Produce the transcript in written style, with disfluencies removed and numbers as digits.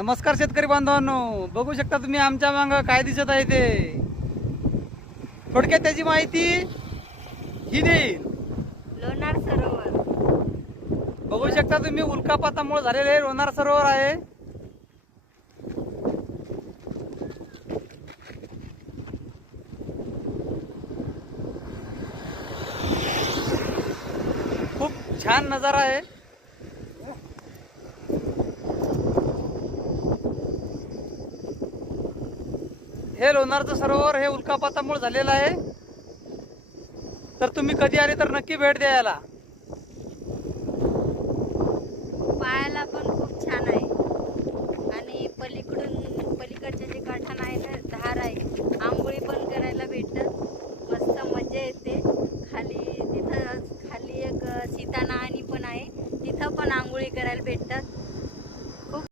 नमस्कार शेतकरी बांधवांनो, बघू शकता तुम्ही आमच्या मांग काय दिसत आहे ते. थोडक्यात त्याची माहिती ही देईल. लोणार सरोवर बघू शकता तुम्ही उल्कापातामुळे झालेले लोणार सरोवर आहे. खूप छान नजारा आहे. हे लोणारचं सरोवर हे उल्कापातामुळे झालेलं आहे. तर तुम्ही कधी आले तर नक्की भेट द्यायला.